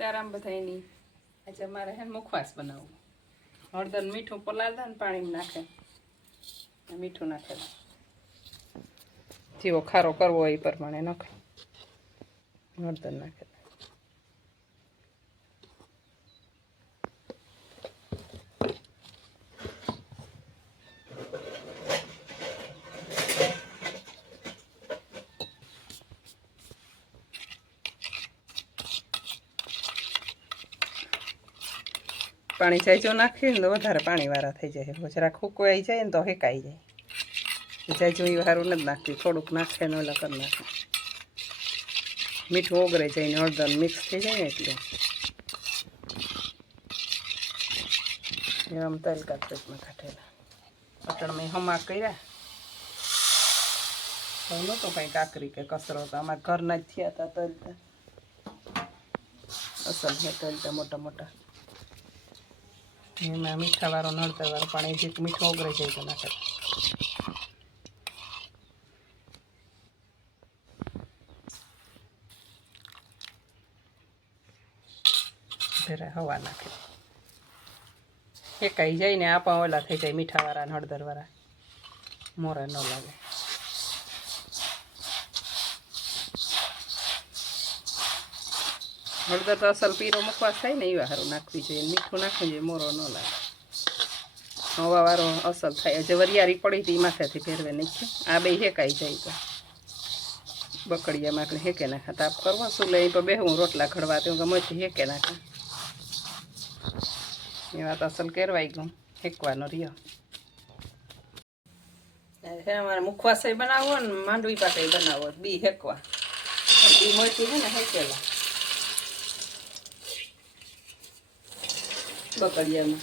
સીતારામ બધાયની આજે મારે હે મુખવાસ બનાવવું. હળદર, મીઠું પલાળતા ને પાણીમાં નાખે. મીઠું નાખે. જેવો ખારો કરવો એ પ્રમાણે નાખે. હળદર નાખે. પાણી જાયજો નાખીએ ને તો વધારે પાણીવાળા થઈ જાય. જરાક આવી જાય ને તો હેકાઈ જાય. જાયજો એ વારું નથી નાખતી. થોડુંક નાખે ને ઓલા કરી નાખે. મીઠું ઓગરે જાય ને હળદર મિક્સ થઈ જાય ને એટલે. આમ તલ કાતરેટમાં કાઢેલા પટણમાં હમા કર્યા. તો નહોતો કંઈ કાકરી કે કસરો તો અમારા ઘરના જ થયા હતા તલતા અસલ હે તલતા મોટા મોટા. એમાં મીઠાવાળો નળતરવાળો પાણી જે મીઠો ઓગરે જાય તો નાખે. જરા હવા નાખે. એકાઈ જાય ને આપા ઓલા થઈ જાય મીઠાવાળા હળદરવાળા. મોરા ન લાગે. હળદર તો અસલ પીરો મુખવાસ થાય ને એવા સારું નાખવી જોઈએ. મીઠું નાખવું જોઈએ, મોરો ન લાગે. હવા વારો અસલ થાય. જે વરિયારી પડી હતી માથેથી ફેરવે નાખીએ આ બે હેકાઈ જાય તો. બકડિયામાં આપણે હેકે નાખા. તાપ કરવા શું લઈ તો બેહું રોટલા ખડવા તેવું ગમેથી હેકે નાખા. એ વાત અસલ કેરવાઈ ગયું હેકવાનો રહ્યો. હે, અમારે મુખવાસ બનાવવો ને માંડવી પાસે બનાવવો. બી હેકવા. બી મોટી છે ને હેકેલા. બકડિયામાં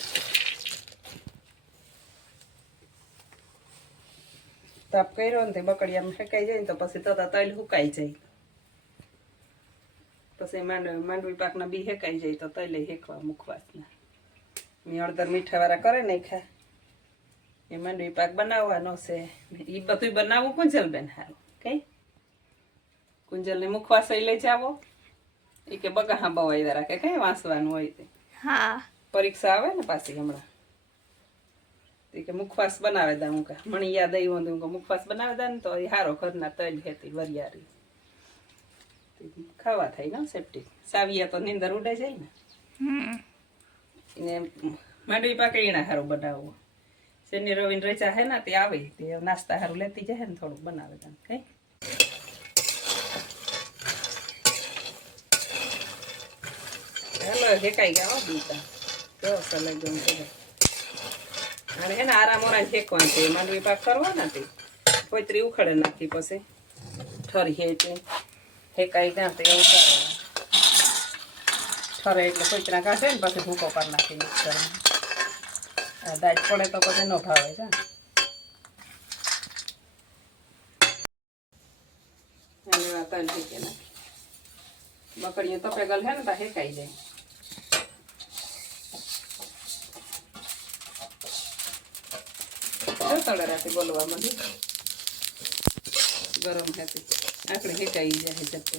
તાપ કર્યો ને તે બકડિયામાં ફેંકાઈ જાય ને તો પછી તતા તલ હુકાઈ જાય પછી માંડવી માંડવી પાકના બી હેકાઈ જાય તો તલે હેકવા મુખવાસના મેં અડધર મીઠાવાળા કરે ને ખા એ માંડવી પાક બનાવવાનો છે એ બધું બનાવવું કુંજલ બેન હારું કઈ કુંજલને મુખવાસ લઈ જાવો એ કે બગા બવાઈ રાખે કઈ વાંસવાનું હોય તે હા પરીક્ષા આવે ને પાછી હમણાં? તે કે મુખવાસ બનાવે દા હું કે મને યાદ આવ્યું હતું કે મુખવાસ બનાવે દા ને તો એ હારો ઘરના તલ હતી વરિયારી ખાવા થાય ને સેફટી સાવિયા તો નીંદર ઉડે જાય ને. એને માંડવી પાકે એના સારું બનાવવું. શનિ રવિન રજા હે ને તે આવે. તે નાસ્તા હારું લેતી જાય ને થોડુંક બનાવે દા કઈ? હેલો હેકાઈ ગયા હો બીતા કેવો સલાહ ગમ અને હે ને આરામ ઓરા ફેંકવાનું છે. માંડવી પાક કરવાના તે કોઈતરી ઉખડે નાખી પછી. ઠરી એટલે ફેંકાઈ ગયા તો એવું ઠરે એટલે કોઈતરા કાઢે ને પછી ભૂકો કરી નાખી મિક્સરમાં. દાજ પડે તો પછી ન ભાવે છે. અને તલ ફેંકી નાખી બકડીઓ તપે ગલ હે ને તો હેકાઈ જાય. જો તળે રાખી બોલવા માંડી ગરમ હતી આપણે હેકાઈ જાય જતો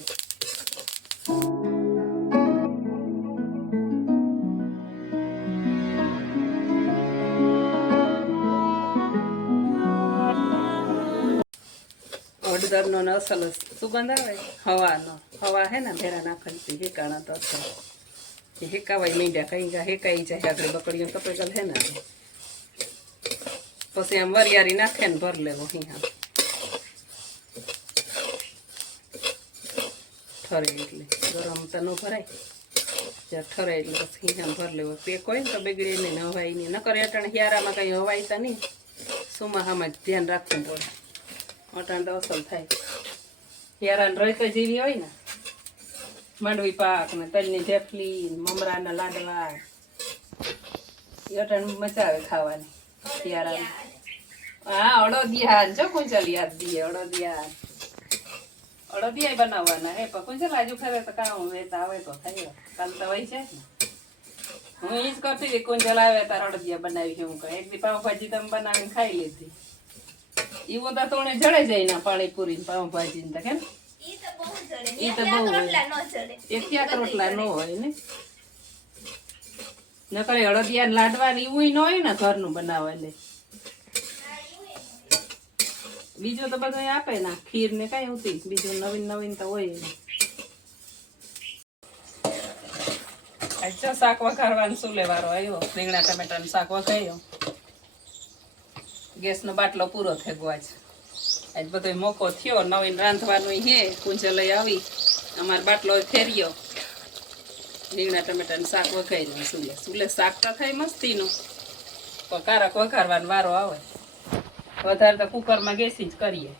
હળદરનો ને અસલ સુગંધ આવે. હવાનો. હવા હે ને ભેરા નાખી હેકાણા તો હેકાવાય મીંડ્યા કઈ હેકાઈ જાય. આગળ બકડીઓ કપેગલ હે ને. પછી આમ વરિયારી નાખે ને ભર લેવો અહીંયા. ઠરે એટલે, ગરમ તો ન ભરાય. જ્યાં ઠરે એટલે પછી અહીંયા ભર લેવો. પેક હોય ને તો બગડે નહીં હવાય નહીં. ન કરે અટાણે હિયારામાં કંઈ હવાય તો નહીં. સુમાહામાં જ ધ્યાન રાખવું પડે. અટાણ તો અસલ થાય. હિયારાને રહીતો જેવી હોય ને, માંડવી પાક ને તલની ઢેફલી મમરાના લાડવા એ અટાણ મજા આવે ખાવાની. હા અડદિયા જો કુંજલ યાદ દીએ અડદિયા અડદિયા બનાવવાના હે પણ કુંજલ આજુ ખરે તો કામ વેતા આવે તો થાય. કાલ તો હોય છે હું એ જ કરતી હતી કુંજલ આવે તાર અડદિયા બનાવી હું કહે. એક દી પાઉંભાજી તમે બનાવીને ખાઈ લીધી. એવું તો તોણે જડે જાય ના પાણીપુરી ને પાઉંભાજી ને તો કેમ? ઈ તો બહુ ચડે ઈ તો બહુ હોય. રોટલા નો ચડે ક્યાંક રોટલા ન હોય ને. નકર અડદિયા લાડવા એવું ન હોય ને ઘરનું બનાવવા લે બીજું તો બધું આપે ને ખીર ને કઈ હોતી બીજું નવીન નવીન તો હોય અચ્છા શાક વઘારવાનું શું લેવાનો આવ્યો? રીંગણા ટમેટાનું શાક વઘાર્યો. ગેસનો બાટલો પૂરો થઈ ગયો આજ. આજ બધો મોકો થયો. નવીન રાંધવાનું હે. કુંજે લઈ આવી. અમારો બાટલો ફેર્યો. રીંગણા, ટમેટાનું શાક વઘાર્યું સુલે. સુલે શાક તો થાય મસ્તીનું. કારક વઘારવાનો વારો આવે. વધારે તો કુકરમાં ગેસી જ કરીએ.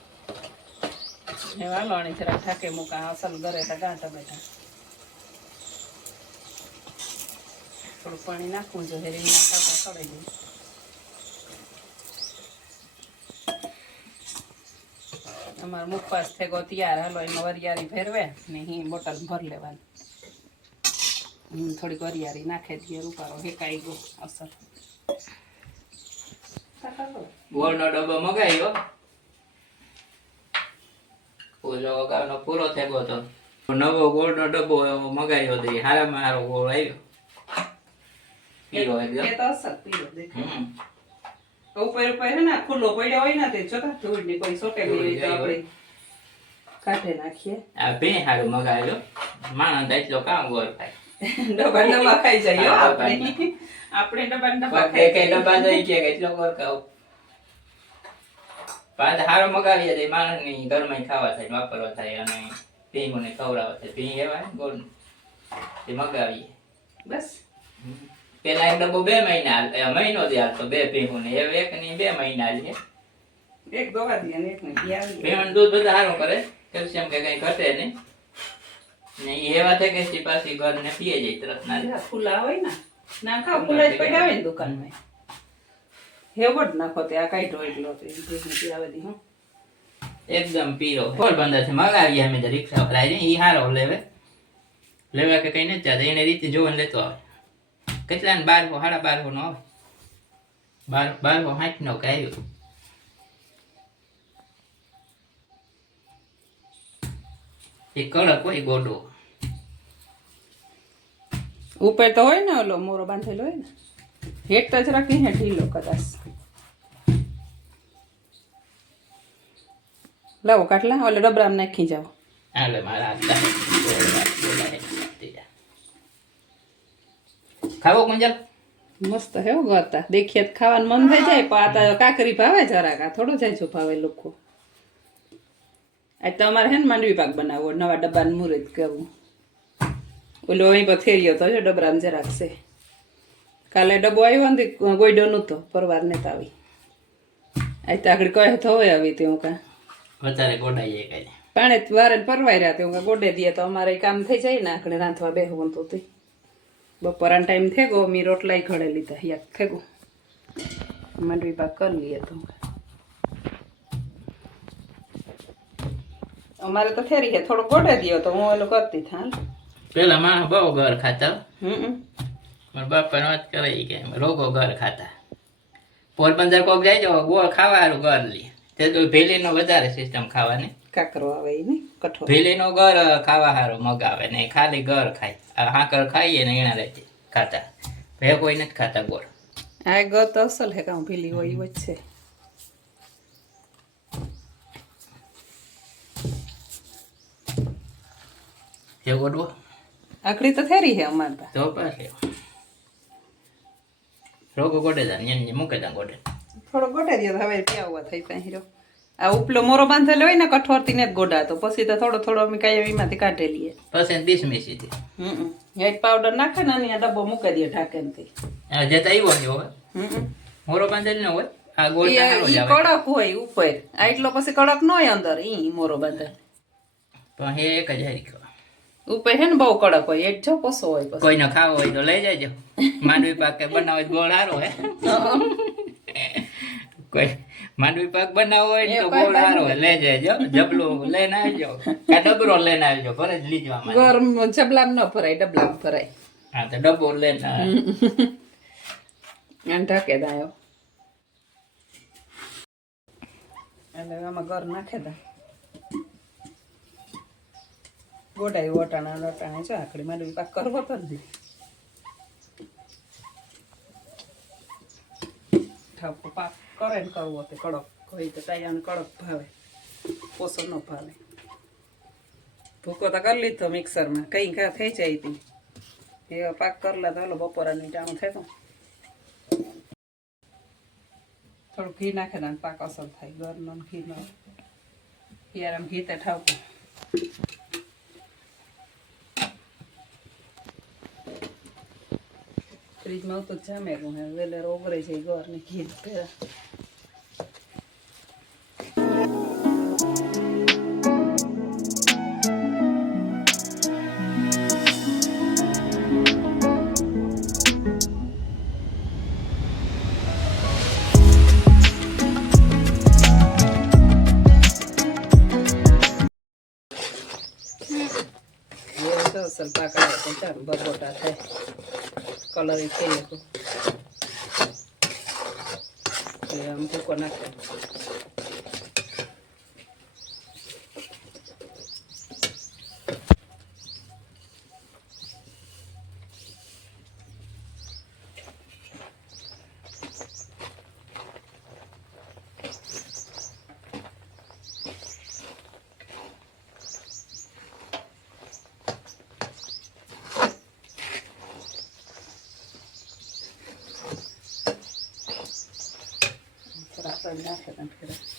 એ વાલોણી જરા ઠાકે મૂકા અસલ ઘરે તો ગા ટમેટા થોડું પાણી નાખવું જોઈએ, રીંગણા ખાતા સડાઈ જાય અમારો મુખવાસ થેગો તૈયાર, હાલો એમાં વરિયાળી ફેરવે ને અહીં બોટલ ભર લેવાની. થોડીક વરિયારી નાખે દઈએ રૂપારો હેકાઈ ગયો અસર. ગોળનો ડબ્બો મગાવ્યો ઓલો અગાઉનો પૂરો થઈ ગયો તો. નવો ગોળનો ડબ્બો એવો મગાવ્યો તો હારામાં હારો ગોળ આવ્યો. એકદમ એ તો અસર પીળો દેખાય. ઉપર ઉપર હે ને ખુલ્લો પડ્યો હોય ને તે જોતા ધૂળની કોઈ સોટે હોય તો આપણે કાઢે નાખીએ. આ બે હારું મગાવ્યો માણસ એટલો કામ ગોળ ખાય. ડબ્બા ડબ્બા ખાઈ જાય આપણે. આપણે ડબ્બા ડબ્બા ખાઈ બે કઈ ડબ્બા દઈ કે એટલો ગોળ ખાવ. પાછા હારો મગાવીએ તો માણસની ઘરમાં ખાવા થાય વાપરવા થાય અને ભીંગોને ખવડાવવા થાય. ભીંગ એવા ગોળ તે મગાવીએ. બસ. પેલા એક ડબ્બો બે મહિના મહિનો જ હાલતો બે ભીંગું ને હવે એક ની બે મહિના હાલીએ એક દોવા એક ઘી દૂધ બધા સારું કરે કેલ્શિયમ કે કઈ ઘટે નહીં. ને ઈ એવા થઈ કે છે ઘર ને પીએ જાય તરત ના આ હોય ને ના ખાવ ખુલ્લા જ પડ્યા હોય ને દુકાનમાં. હેવો નાખો તે આ એટલો તો ભેગું દી, હો. એકદમ પીરો. પોરબંદરથી મગાવીએ અમે રિક્ષા પર આવી ઈ હારો લેવે. લેવા કે કઈ નથી જાતા એને રીતે જોવા લેતો આવે. કેટલા ને બારસો સાડા બારસો નો આવે. બાર બારસો સાઠ નો કે આવ્યો. એ કડક હોય ગોડો. ઉપર તો હોય ને ઓલો મોરો બાંધેલો હોય ને? હેઠ તો જ રાખી હે ઢીલો કદાચ. લાવો કાટલા ઓલે ડબરામ નાખી જાઓ. હાલે મારા ખાવો કુંજલ મસ્ત હેવો ગોતા. દેખીએ તો ખાવાનું મન થઈ જાય પણ આ તો કાકરી ભાવે જરાક. આ થોડો જાય છો ભાવે લોકો. આજ તો અમારે હે ને માંડવી પાક બનાવવો નવા ડબ્બાનું મુહૂર્ત કરવું. ઓલો અહીં પથેરીયો થેરિયો તો જો ડબરાને જરાક છે. કાલે ડબ્બો આવ્યો ને તે ગોઈડો નહોતો પરવાર ને આવી. આજ તો આગળ કહે તો હોય આવી તે હું કાં વધારે ગોડાઈએ કઈ. પાણે વારે પરવાઈ રહ્યા તે હું ગોડે દઈએ તો અમારે કામ થઈ જાય ને આખડે રાંધવા બેહવું તો તે. બપોરાનો ટાઈમ થઈ ગયો મેં રોટલાય ઘડે લીધા યાદ થઈ ગયો માંડવી પાક કરી લઈએ તો. અમારે તો ફેરી છે થોડું ગોડે દ્યો તો હું ઓલું કરતી થાલ. પેલા માણસ બહુ ઘર ખાતા હમ મારા બાપા વાત કરે કે રોગો ઘર ખાતા. પોરબંદર કોક જાય તો ગોળ ખાવા હારું ઘર લે. તે તો ભેલીનો વધારે સિસ્ટમ ખાવાની. કાકરો આવે ને કઠોળ. ભેલીનો ઘર ખાવા સારું મગાવે ને ખાલી ઘર ખાય. હાકર ખાઈએ ને એના રહેતી ખાતા. ભે કોઈ નથી ખાતા ગોળ. આ ગો તો અસલ હે કાં ભીલી હોય વચ્ચે એ ગોડવો આકડી તો થેરી હે અમારે તો. તો પાસે રોગો ગોડે જા ને મૂકે જા ગોડે થોડો ગોડે દ્યો હવે પ્યાવવા થઈ પા હીરો. આ ઉપલો મોરો બાંધેલો હોય ને કઠોરથી ને જ ગોડાતો પછી તો થોડો થોડો અમે કાંઈ એમાંથી કાઢી લઈએ. પછી બીસ મીસી દે હમ એક પાવડર નાખે ને અને ડબ્બો મૂકી દે ઢાંકણથી. થી જે તો આવ્યો ને હોય મોરો બાંધેલ ને હોય આ ગોળ તો કડક હોય ઉપર. આ એટલો પછી કડક ન હોય અંદર ઈ મોરો બાંધે પણ એ એક જ હારી ઉપર છે ને બહુ કડક હોય એક જો કોસો હોય કોઈને ખાવો હોય તો લઈ જજો. માંડવી પાક કે બનાવો ગોળ હારો હે? કોઈ માંડવી પાક બનાવો હોય તો ગોળ હારો લઈ જજો. જબલો લઈને આવજો. કા ડબરો લઈને આવજો ભરે જ લીજો આમાં ગરમ જબલામ ન ભરાય ડબલામ ભરાય હા તો ડબ્બો લઈને આવે. અને ઢાકે દાયો. એટલે આમાં ઘર નાખે દા ગોટાઈ વટાણા વટાણા છે, આખડી મારે પાક કરવો તો જ ઠાકો પાક કરે ને કરવો તે કડક, કોઈ તો ટાયાને કડક ભાવે પોસો ન ભાવે. ભૂકો તો કરી લીધો મિક્સરમાં, કંઈ ઘા થઈ જાય હતી એ પાક કરલા તો હાલો બપોરાની ટાણું થાય તો. થોડું ઘી નાખે પાક અસર થાય, ઘરનો ઘીનો. યાર આમ ઘી તે ઠાવકો. ફ્રીજમાં આવતો જ જામેલું હે વેલે ઓગરે છે ઘર ને ઘી પેલા એ આમ ભૂકો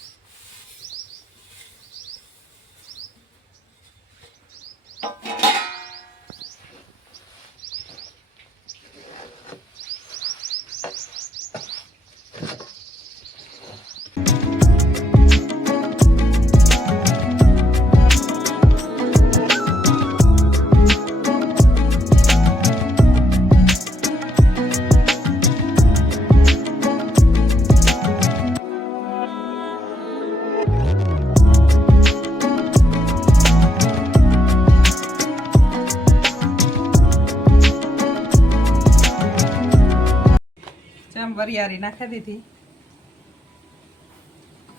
રાતડી નાખે દીધી.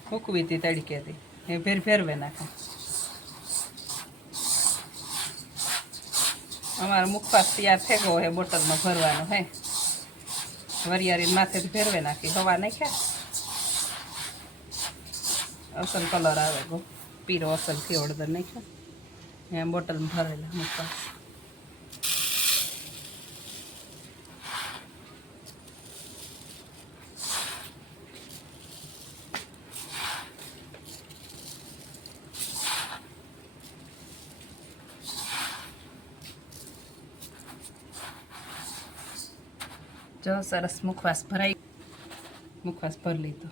ફૂકવી હતી તડકેથી એ ફેર ફેરવે નાખે. અમારો મુખવાસ તૈયાર થઈ ગયો હે બોટલમાં ભરવાનો હે. વરિયારી માથેથી ફેરવે નાખી, હવા નાખ્યા. અસલ કલર આવે ગો. પીરો અસલથી હળદર નાખ્યો. એમ બોટલમાં ભરેલા મુખવાસ. જો સરસ મુખવાસ ભરાઈ મુખવાસ ભરી લીધો.